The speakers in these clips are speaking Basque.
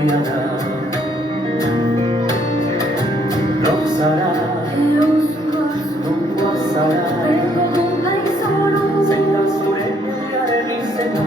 egia da. Nor zara, nongoa zara, zein da zure egiaren izena.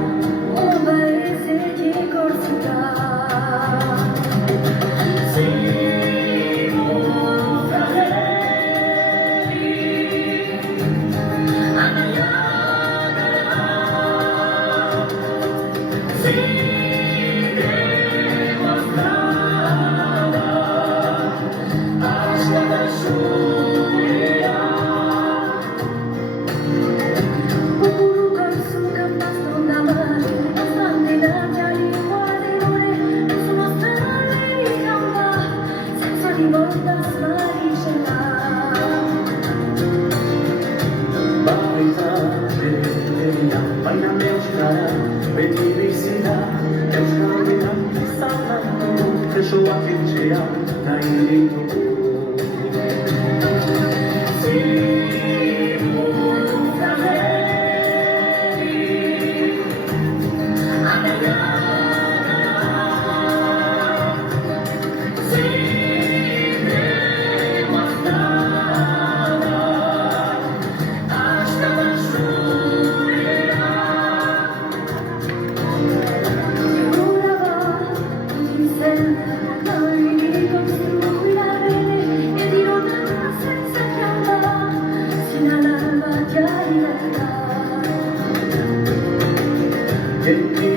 Baina euskara, beti bizi da, euskal herrian izan nahi dugu, presoak etxean nahi ditugu. Ziburu zaheri, anaia gara, zide guaztara, hasta da zurea. Eki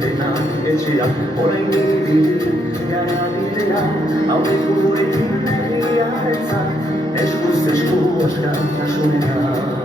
dena etxera, orain ibili gara bidea, aurreko gurekin herriarentzat, eskuz esku askatasunera.